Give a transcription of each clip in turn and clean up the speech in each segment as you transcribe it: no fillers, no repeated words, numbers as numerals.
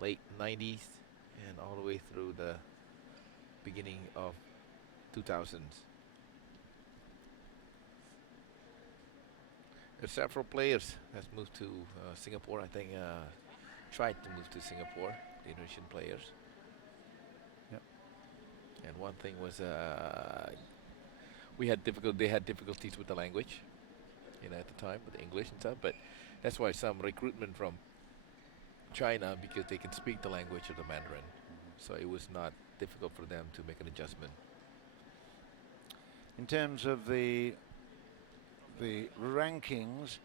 late 90s and all the way through the beginning of 2000s. There's several players that's moved to Singapore. I think tried to move to Singapore, the Indonesian players. Yep. And one thing was they had difficulties with the language, at the time with English and stuff. But that's why some recruitment from China, because they can speak the language of the Mandarin, so it was not difficult for them to make an adjustment. In terms of the rankings,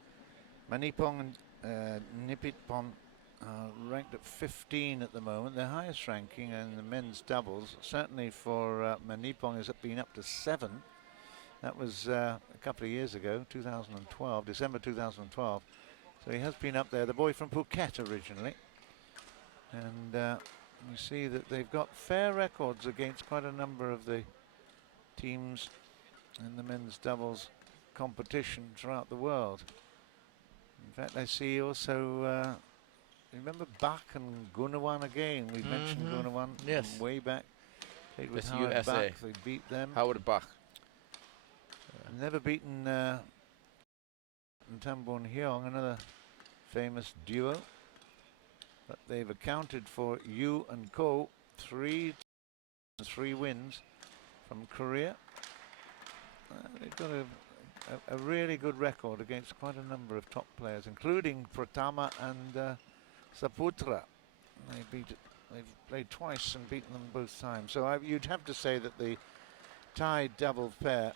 Maneepong and Nipitphon are ranked at 15 at the moment. Their highest ranking in the men's doubles, certainly for Maneepong, has been up to 7. That was a couple of years ago, 2012, December 2012. So he has been up there, the boy from Phuket originally. And you see that they've got fair records against quite a number of the teams in the men's doubles competition throughout the world. In fact, I see also, remember Bach and Gunawan again? We mentioned Gunawan way back. Played with Howard USA. Bach, they beat them. Howard Bach. Never beaten N.PUANGPUAPECH, another famous duo. But they've accounted for Yu and Ko, 3 wins from Korea. They've got a really good record against quite a number of top players, including Britama and Saputra. They've played twice and beaten them both times. So you'd have to say that the Thai double pair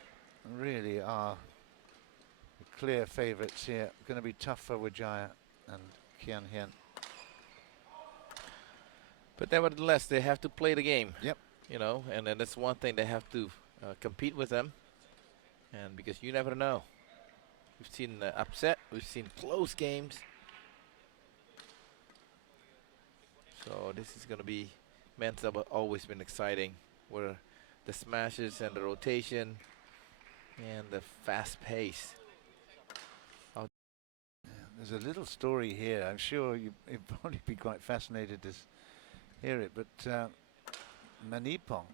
really are the clear favourites here. Going to be tough for Wijaya and Kean. But nevertheless, they have to play the game. Yep. And then that's one thing, they have to compete with them. And because you never know. We've seen upset, we've seen close games. So this is going to be, men's double always been exciting, where the smashes and the rotation and the fast pace. There's a little story here. I'm sure you'd probably be quite fascinated to hear it, but Maneepong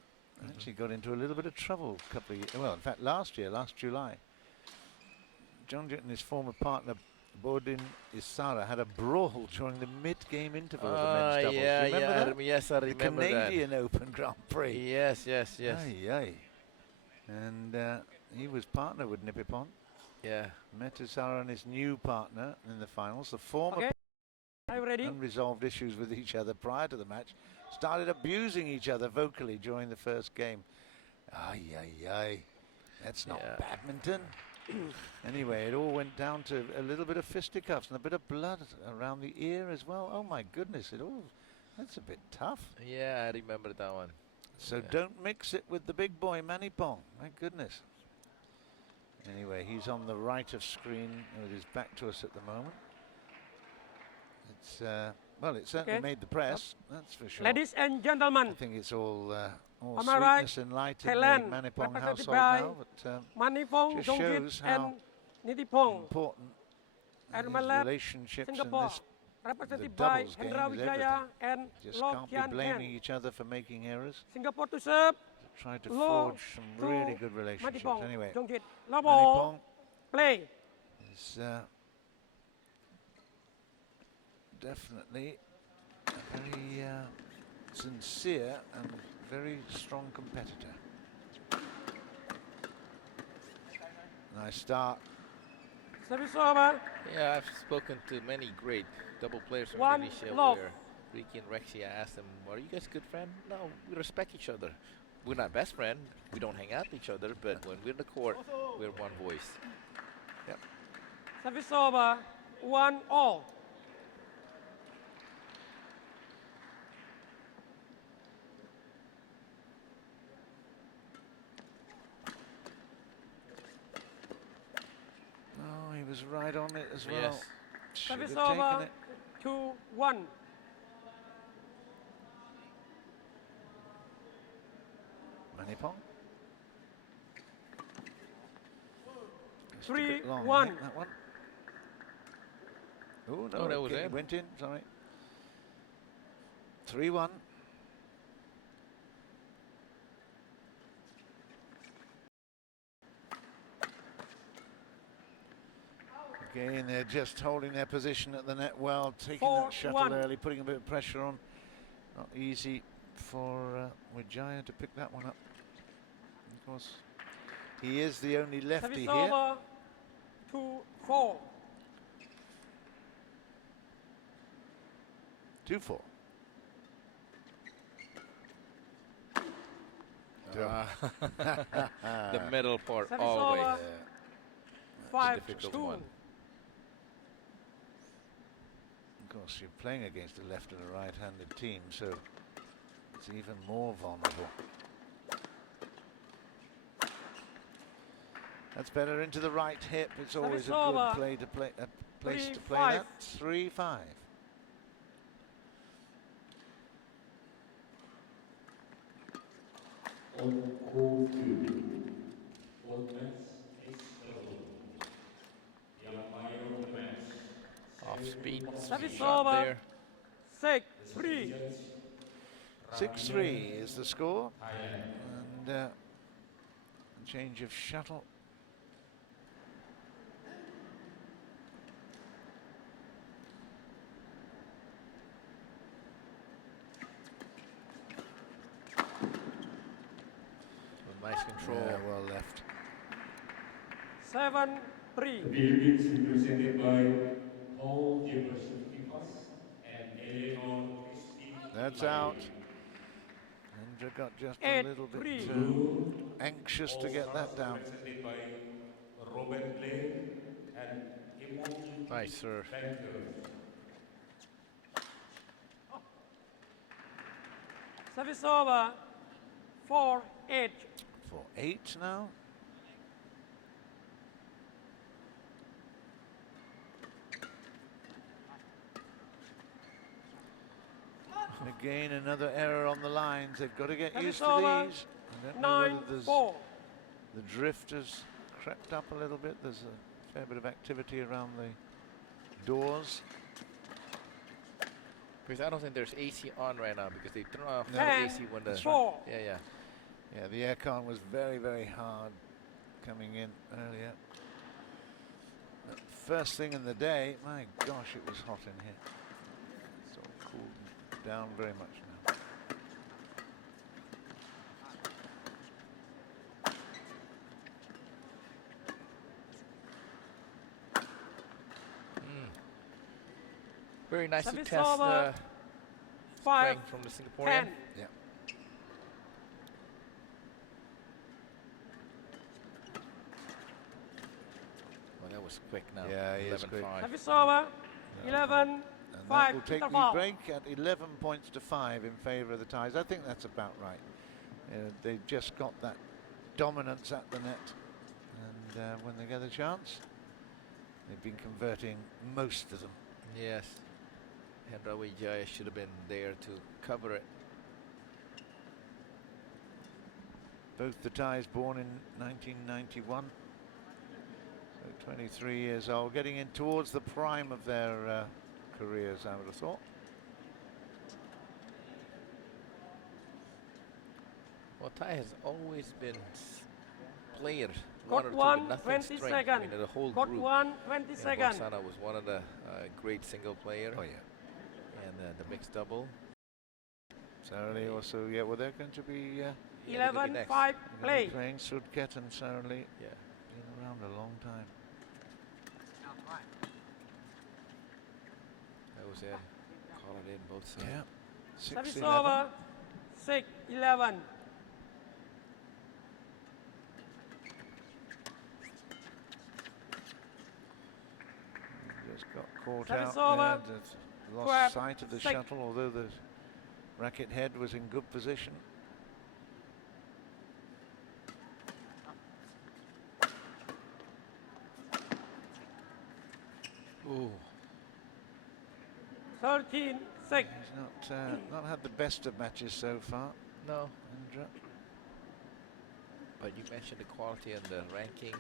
actually got into a little bit of trouble a couple of years, well, in fact last July. M.JONGJIT and his former partner Bodin Isara had a brawl during the mid-game interval of the men's doubles. Yeah, Do you remember that? Yes, I remember the Canadian Open Grand Prix. Yes. Aye. And he was partner with Nipitphon. Yeah. Met Isara and his new partner in the finals. The former Are you ready? unresolved issues with each other prior to the match, started abusing each other vocally during the first game. Aye. That's not badminton. Anyway, it all went down to a little bit of fisticuffs and a bit of blood around the ear as well. Oh my goodness, that's a bit tough. Yeah, I remember that one. So don't mix it with the big boy Maneepong. My goodness. Anyway, he's on the right of screen with his back to us at the moment. It's well, it certainly made the press, that's for sure. Ladies and gentlemen, I think it's all am I right? sweetness and light in the Thailand, Maneepong represented household by now, but Maneepong, just Jongjit shows and how Nipitphon. important And his my left, relationships in Singapore, this represented by doubles game Hendra is Wijaya everything. and Just LOH.K. can't be Kean. blaming each other for making errors. Singapore to serve. Tried to Low forge some really good relationships. Maneepong, Anyway, Jongjit, Maneepong play. is definitely a very sincere and very strong competitor. Nice start. Service over. Yeah, I've spoken to many great double players from One Indonesia love. where Ricky and Rexy, I asked them, are you guys good friends? No, we respect each other. We're not best friends. We don't hang out with each other, but when we're in the court, we're one voice. Yep. Service over. 1-all. Oh, he was right on it as well. Yes. Should have Service taken over. it. 2-1. Maneepong. 3-1. That one. Oh no, Oh, that was it in. went in. Sorry. 3-1. Again, they're just holding their position at the net well, taking that shuttle 4-1. early, putting a bit of pressure on. Not easy for Wijaya to pick that one up. Of course, he is the only lefty Service here. over. 2-4. 2-4. The middle part Service always. over. The difficult 5-2. one. Of course, you're playing against a left and a right-handed team, so it's even more vulnerable. That's better into the right hip. It's always a good play to play, place to play that. 3-5. On court 2, on match is double. The umpire of the match. Off speed. Service Shot over. there. 6-3. 6-3 is the score. Thailand. And a change of shuttle. Nice control. Yeah, well left. 7-3. The Philippines represented by Paul Jefferson Tipas and Eleanor Christine. That's out. Hendra got just a little bit 8-3. anxious to get that down. Represented by Robert Blair and M.JONGJIT. Nice serve. Service over. 4-8. 4-8 now. And again, another error on the lines. They've got to get Service used to over. these. I don't know whether there's 9-4. the drift has crept up a little bit. There's a fair bit of activity around the doors. Because I don't think there's AC on right now because they turn off the 10, AC when the 4. yeah. Yeah, the aircon was very, very hard coming in earlier. But first thing in the day, my gosh, it was hot in here. It's all cooled down very much now. Very nice to Service test over. the 5 strength from the Singaporean. 10. Yeah. Well, that was quick now. Yeah, he is 11-5. quick. Service over. Yeah. 11-5. And that will take the interval. break at 11 points to 5 in favour of the Thais. I think that's about right. They've just got that dominance at the net. And when they get a chance, they've been converting most of them. Yes. Wijaya should have been there to cover it. Both the Thais born in 1991. So 23 years old, getting in towards the prime of their careers, I would have thought. Well, Thai has always been players. Got One or two, one, but nothing 20 strength. I seconds. mean, the whole Got group. one, 20 seconds. Botswana was one of the great single player. Oh yeah. And the mixed double. Sarali also, yeah, well they're going to be 11-5 play. playing Sudket and Sarali. Yeah. Been around a long time. That was in. Call it in both sides. Yeah. Service 6-11. over. 6-11. Just got caught Service out over. there. Just lost 12, sight of the 6. shuttle, although the racket head was in good position. Ooh. 13-6. He's not had the best of matches so far. No. Hendra. But you mentioned the quality and the ranking.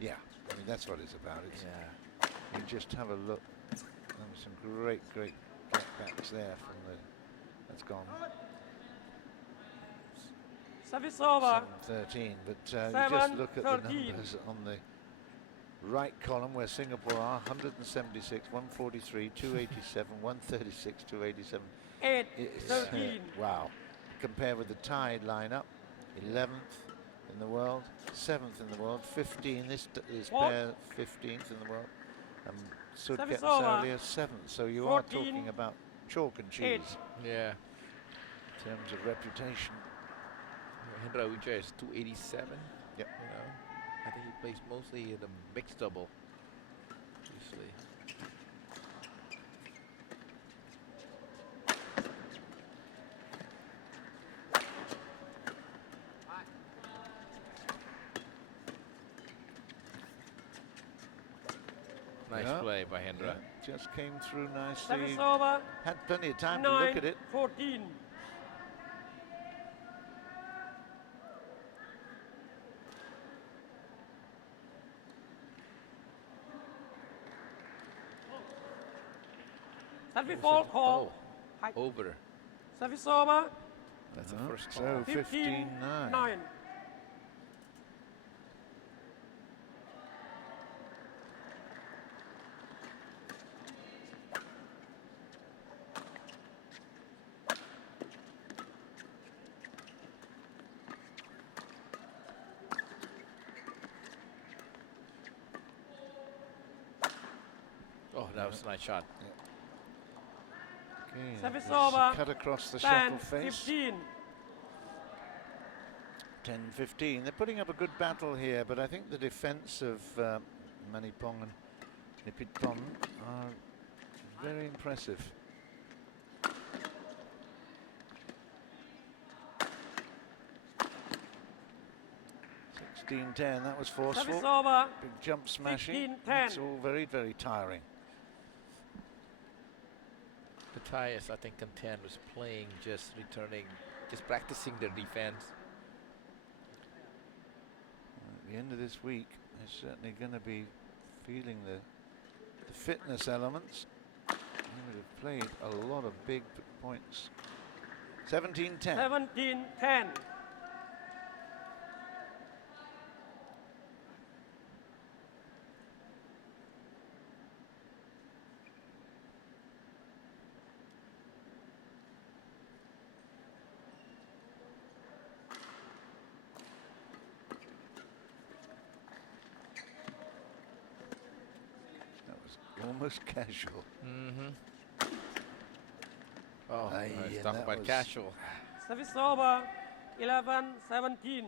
Yeah, I mean that's what it's about. It's, Yeah. you just have a look. There were some great getbacks there from That's gone. Service over. 7-13, but you just look at the 7-13. numbers on the right column where Singapore are: 176, 143, 287, 136, 287. 8-13. Wow. Compare with the tied lineup: 11th in the world, 7th in the world, 15. This is pair 15th in the world. Sudket and Saulier 7th. So you are talking about chalk and cheese. Yeah. In terms of reputation. Hendra Wijaya is 287. Yep. You know, I think he plays mostly in the mixed double. Usually. Nice play by Hendra. Yeah, just came through nicely. Service over. Had plenty of time to look at it. 9-14. Service ball call. Over. Service over. That's the first So call. 15-9. 9. Oh, that was a nice shot. Okay, Service that was over. cut across the shuttle 10, face. 15. 10-15. They're putting up a good battle here, but I think the defense of Maneepong and Nipitphon are very impressive. That was forceful. Service over. Big jump smashing. 15-10. It's all very, very tiring. Matthias, I think, Kean was playing, just returning, just practicing their defense. At the end of this week, they're certainly going to be feeling the fitness elements. They would have played a lot of big points. 17-10. 17-10. Almost casual. Oh, Aye, nice. and Talk that about was casual. Service over. 11-17.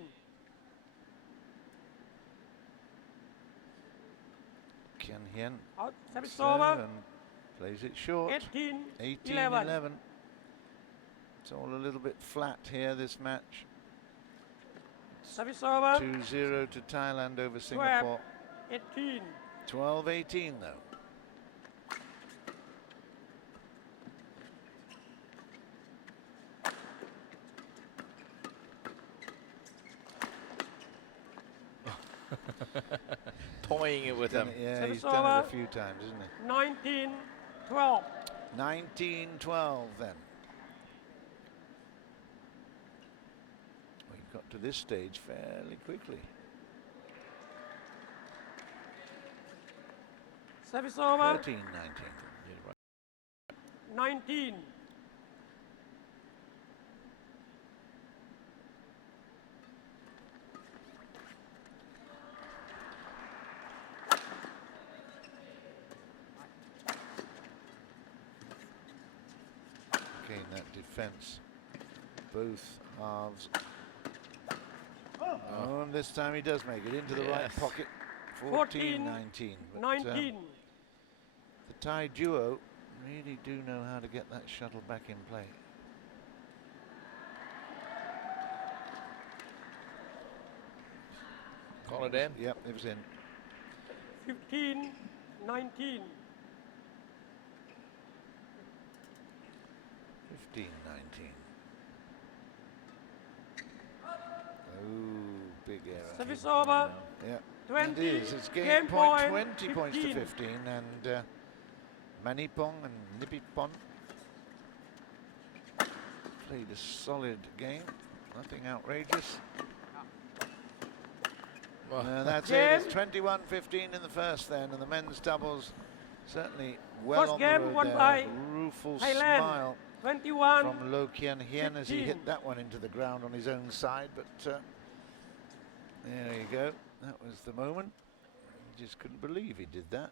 Hean Out. Service serve over. and plays it short. 18-11. 18-11. It's all a little bit flat here, this match. Service over. 2-0 to Thailand over Singapore. 18. 12-18 though. Toying it with him. Yeah, Service he's done over. it a few times, isn't he? 19-12. 19-12 then. We've got to this stage fairly quickly. Service over. 13-19. 19. Okay, in that defense, both halves. Oh, and this time he does make it into the right pocket. 14-19. 19. The Thai duo really do know how to get that shuttle back in play. Call it in. Yep, it was in. 15-19. 15-19. Oh, big error. Service over. Yeah, 20. it is. It's game Game point, point, 20 points to 15. 15. And Maneepong and Nipitphon played a solid game. Nothing outrageous. Well, That's it. Game. It's 21-15 in the first then, and the men's doubles certainly well First on the game road won there. by Rueful Thailand. smile 21. from LOH.K and Hean as he 15. hit that one into the ground on his own side, but there you go. That was the moment. He just couldn't believe he did that.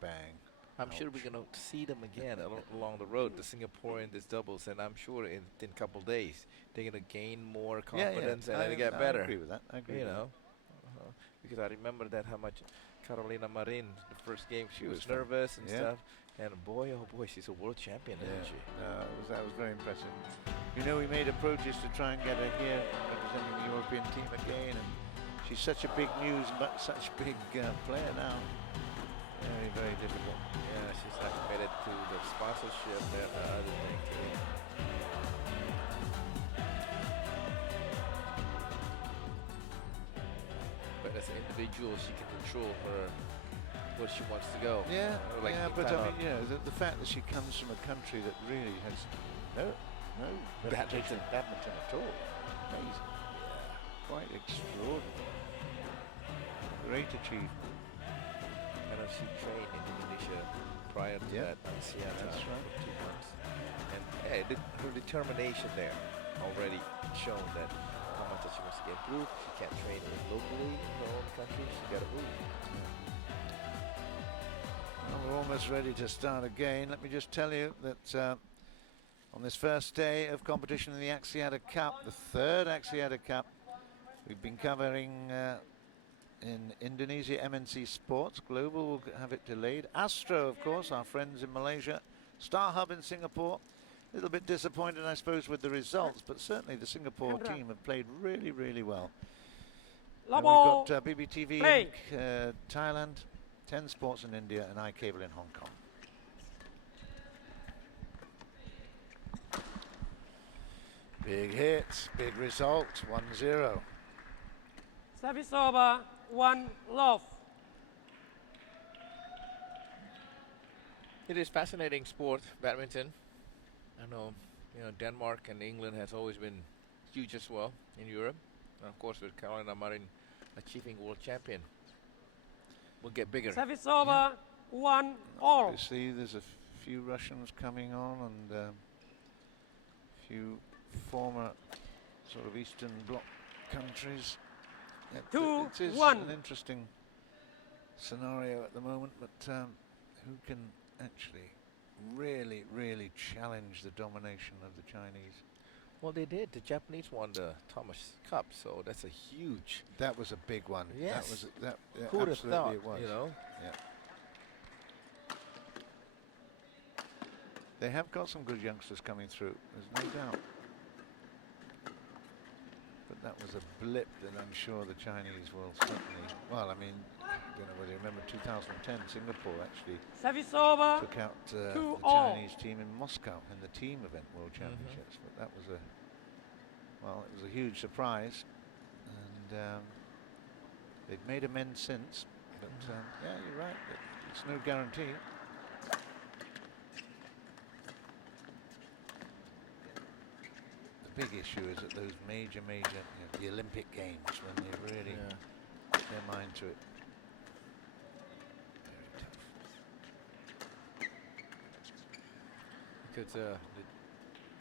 Bang. I'm sure we're going to see them again along the road, the Singaporean, this doubles, and I'm sure in a couple days they're going to gain more confidence and then get better. I agree with that. I agree You with know, because I remember that how much Carolina Marin, the first game, she was fun. nervous and Yeah. stuff. And boy, oh boy, she's a world champion, isn't she? That was very impressive. You know, we made approaches to try and get her here representing the European team again, and she's such a big news, but such a big player now. Very, very difficult. Yeah, she's not committed to the sponsorship and the other thing too. But as an individual, she can control where she wants to go. Yeah, Like but I Britama. mean, you know, the fact that she comes from a country that really has no reputation in badminton at all. Amazing. Quite extraordinary. Great achievement. I know she trained in Indonesia prior to Yeah, that Axiata that's right. for 2 months. And yeah, her determination there already shown that how much that she wants to get improved. She can't train locally in her own country. She got to move. Well, we're almost ready to start again. Let me just tell you that on this first day of competition in the Axiata Cup, the third Axiata Cup, we've been covering in Indonesia MNC Sports. Global will have it delayed. Astro, of course, our friends in Malaysia. Star Hub in Singapore. A little bit disappointed, I suppose, with the results, but certainly the Singapore Hendra. team have played really, really well. And Labo. we've got BBTV Play. in Thailand, 10 Sports in India, and iCable in Hong Kong. Big hit, big result, 1-0. Service over. 1 love. It is fascinating sport, badminton. I know, you know, Denmark and England has always been huge as well in Europe. And of course, with Carolina Marin achieving world champion, will get bigger. Service over. 1 all. You see, there's a few Russians coming on and a few former sort of Eastern Bloc countries. It is 2-1. an interesting scenario at the moment, but who can actually really, really challenge the domination of the Chinese? Well, they did. The Japanese won the Thomas Cup, so that's a huge. That was a big one. Yes. That was yeah, Who would have absolutely thought? it was. You know. Yeah. They have got some good youngsters coming through. There's no doubt. But that was a blip that I'm sure the Chinese will certainly. Well, I mean, I don't know whether you remember 2010, Singapore actually Service over. took out the 2-all. Chinese team in Moscow in the team event World Championships. But that was it was a huge surprise, and they've made amends since. But yeah, you're right. It's no guarantee. The big issue is at those major, you know, the Olympic Games, when they really put their mind to it. Because the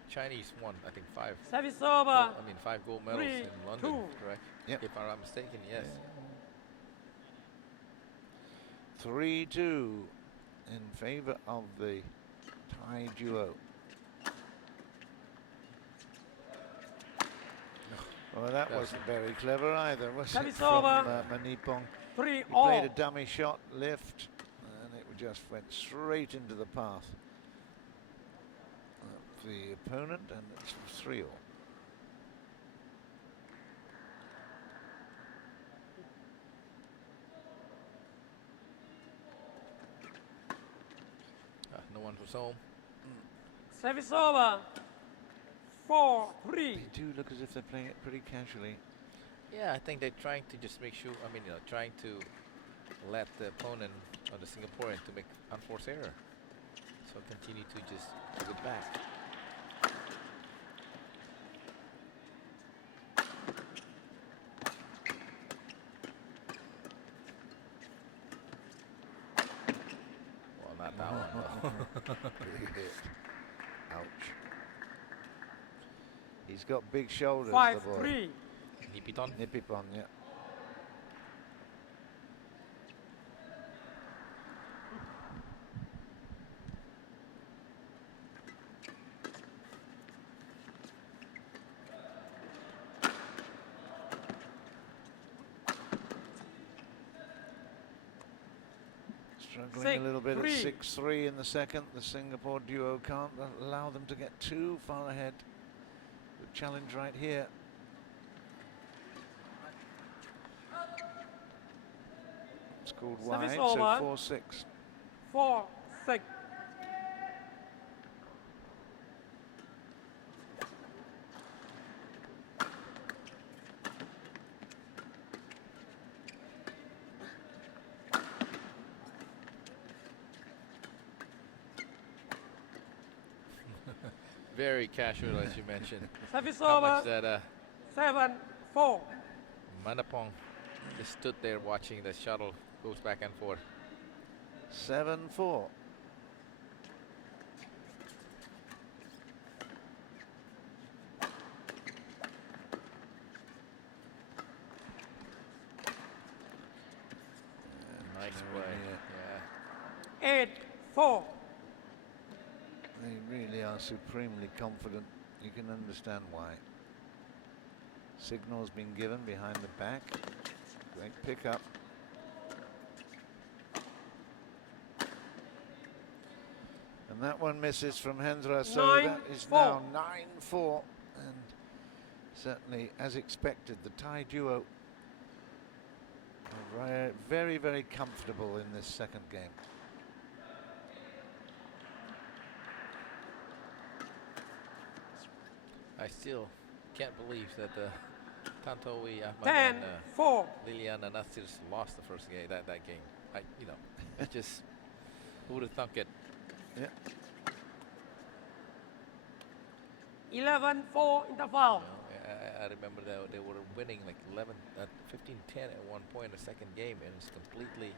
Chinese won, I think, 5. Service over. 5 gold medals 3-2. in London, correct? Yep. If I'm not mistaken, yes. 3-2 in favor of the Thai duo. Well, that wasn't very clever either, was it? Service From over. Maneepong. 3 He all. played a dummy shot, lift, and it just went straight into the path of the opponent, and it's 3-all. No one was home. Service over. 4-3. They do look as if they're playing it pretty casually. Yeah, I think they're trying to just make sure. Trying to let the opponent or the Singaporean to make unforced error. So continue to just give it back. it. Ouch. He's got big shoulders, the boy. 5-3. Nipitphon. Nipitphon, yeah. Struggling a little bit at 6-3 in the second. The Singapore duo can't allow them to get too far ahead. The challenge right here. It's called wide, so 4-6. 4-6. Very casual, as you mentioned. Service How much over. that 7-4. Maneepong just stood there watching the shuttle goes back and forth. 7-4. Nice play. Yeah. 8-4. They really are supremely confident. You can understand why. Signal's been given behind the back. Great pickup. And that one misses from Hendra, so that is now 9-4. And certainly, as expected, the Thai duo are very, very comfortable in this second game. I still can't believe that Tantowi Ahmad 10, and 4. Liliana Nasirs lost the first game. That game, it's just who would have thunk it? Yeah. 11-4 interval. I remember that they were winning like 15-10 at one point in the second game, and it's completely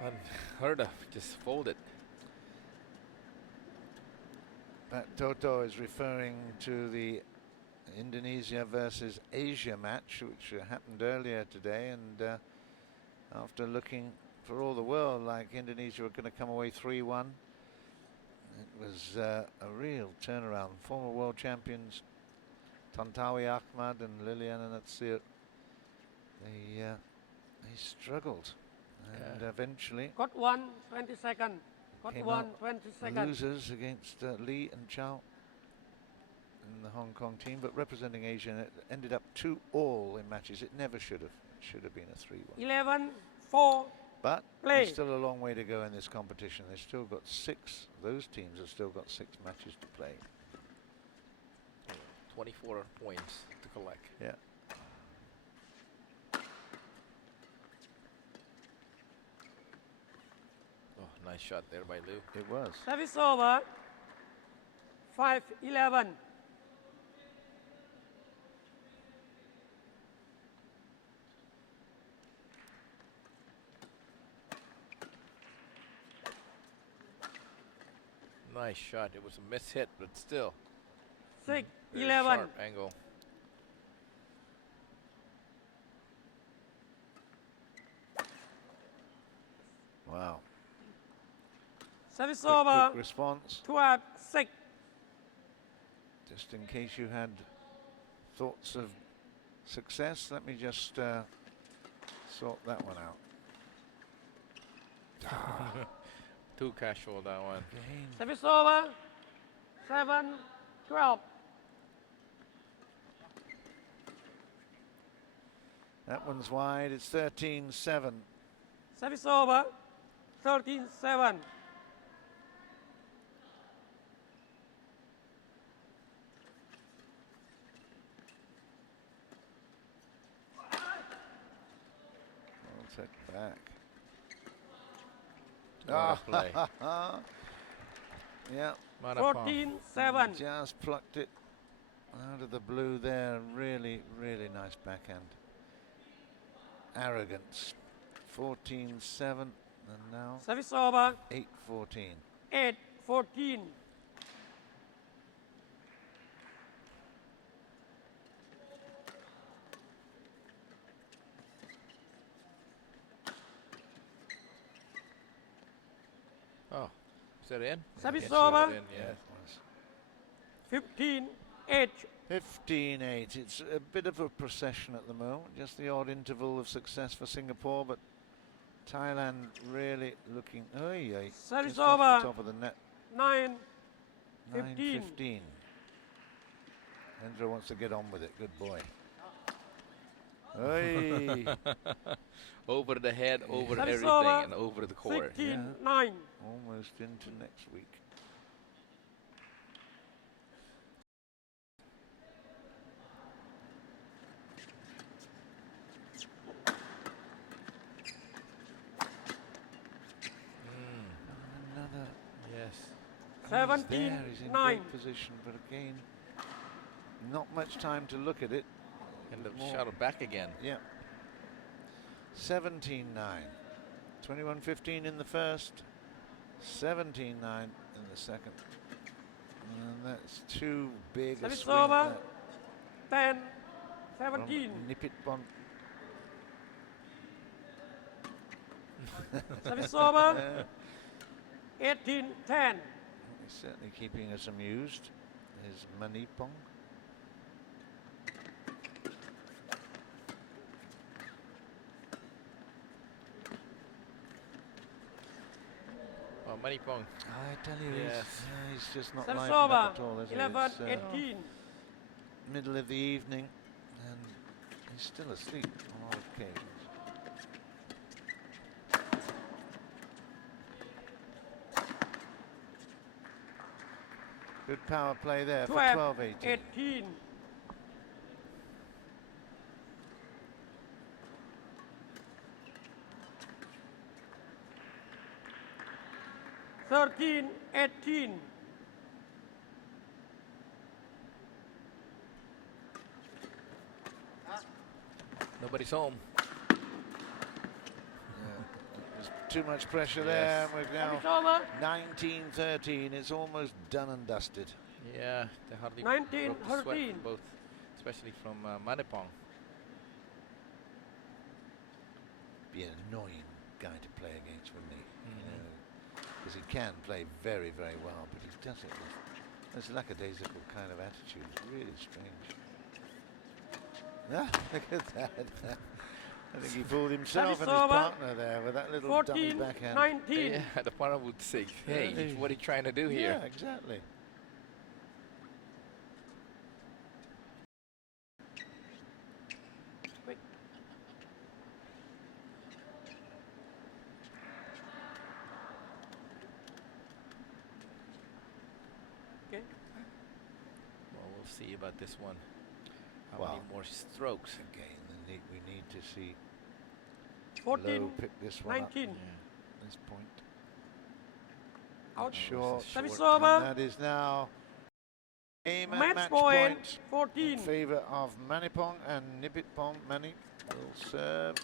unheard of. Just folded. That Toto is referring to the Indonesia versus Asia match, which happened earlier today, and after looking for all the world like Indonesia were going to come away 3-1, it was a real turnaround. Former world champions Tantowi Ahmad and Liliana Natsir, they struggled, and eventually Got 1, 20 seconds. Got came 1, out 20 seconds. losers against Lee and Chow in the Hong Kong team, but representing Asia, and it ended up 2-2 in matches. It never should have. It should have been a 3-1. 11-4. But Play. there's still a long way to go in this competition. They've still got 6. Those teams have still got 6 matches to play. 24 points to collect. Yeah. Oh, nice shot there by Liu. It was. Service over. 5-11. Nice shot. It was a miss hit, but still. 6-11. Sharp angle. Wow. Service Quick over. response. 12-6. Just in case you had thoughts of success, let me just sort that one out. Too casual, that one. Again. Service over. 7-12. That one's wide. It's 13-7. Service over. 13-7. Set back. What a play. Yeah. Maneepong. 14-7. Just plucked it out of the blue there. Really, really nice backhand. Arrogance. 14-7, and now Service over. 8-14. 8-14. Oh, is that in? Service Yes, over. that's in, yeah. It was 15-8. 15-8. It's a bit of a procession at the moment. Just the odd interval of success for Singapore, but Thailand really looking. Oh yeah, Service just off over. the top of the net. 9-15. 9-15. Hendra wants to get on with it. Good boy. Oi. Over the head, over Service everything, over. and over the court. 16-9. Almost into next week. Another. Yes. He's there, he's in 17-9. great position, but again, not much time to look at it. And the More. shuttle back again. Yeah. 17-9. 21-15 in the first. 17-9 in the second. And that's too big a Service swing. over. that 10-17. from Nipitphon. Service over. 18-10. He's certainly keeping us amused. Is Maneepong. Oh, Maneepong. I tell you, Yes. he's just not Service lighting up over. at all, is he? 11-18. Middle of the evening, and he's still asleep on all occasions. Good power play there for 12-18. 18. Thirteen, 18. Nobody's home. There's too much pressure there, and we're Service now over. 19-13. It's almost done and dusted. Yeah, they hardly 19, broke the sweat 13. from both, especially from Maneepong. Be an annoying guy to play against for me, you know, because he can play very, very well, but he does it with this lackadaisical kind of attitude. It's really strange. Ah, look at that. I think he fooled himself Service and his over. partner there with that little dummy 14, backhand. 19. Yeah, the partner would say, hey, Hey. what are you trying to do here? Yeah, exactly. Wait. Okay. Well, we'll see about this one. How Wow. many more strokes? Again, we need to see 14, Low pick this one up 19. at this point. Out. Short. Service And over. that is now aim and Match match point. point 14. in favour of Maneepong and Nipitphon. Mani will serve.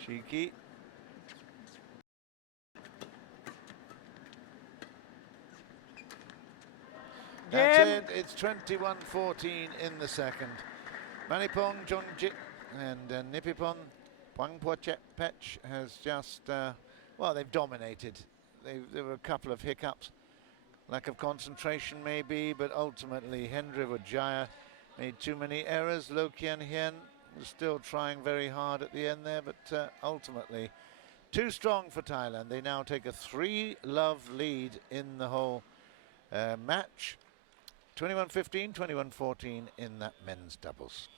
Cheeky. That's Game. it. It's 21-14 in the second. Maneepong, M.JONGJIT and Nipitphon. M.PUAPECH has just, well, they've dominated. There were a couple of hiccups. Lack of concentration maybe, but ultimately Wijaya made too many errors. LOH.K and Hean was still trying very hard at the end there, but ultimately too strong for Thailand. They now take a 3-love lead in the whole match. 21-15, 21-14 in that men's doubles.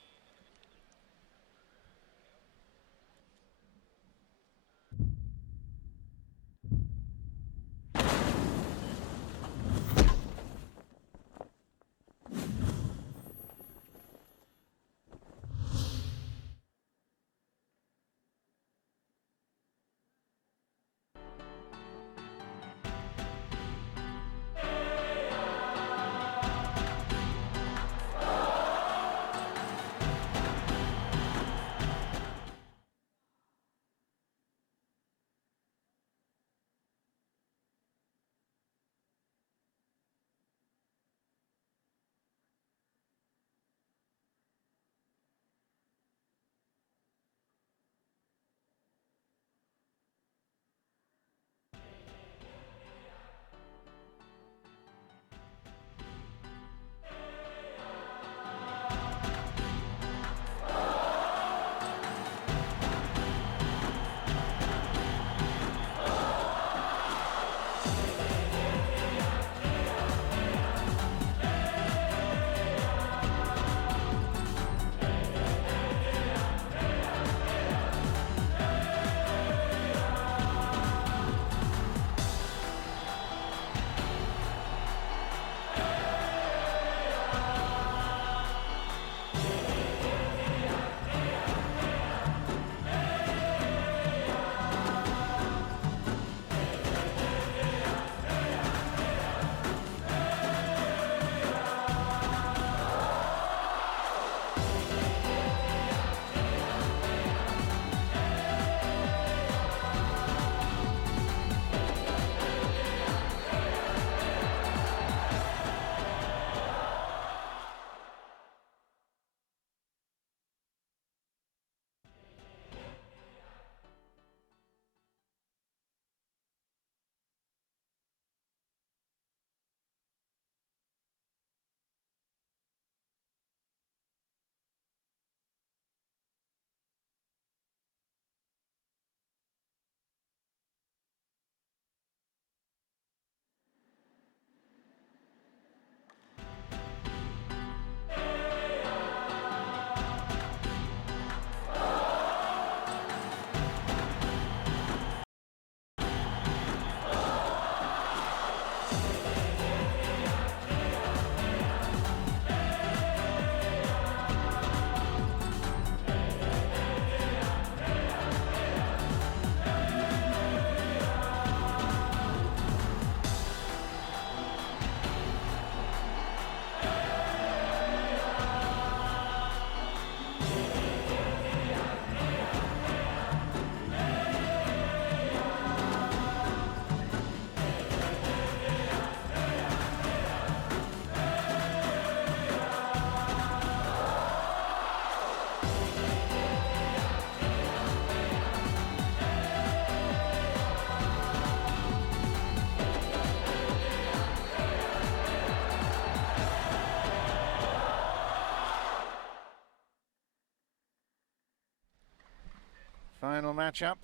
Final match-up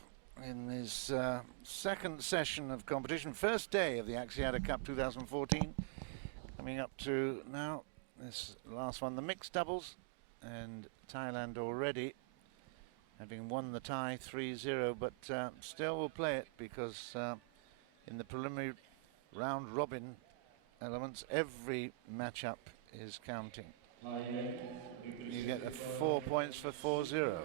in this second session of competition, first day of the Axiata Cup 2014. Coming up to now this last one, the mixed doubles, and Thailand already having won the tie 3-0, but still will play it because in the preliminary round robin elements, every match-up is counting. You get 4 points for 4-0.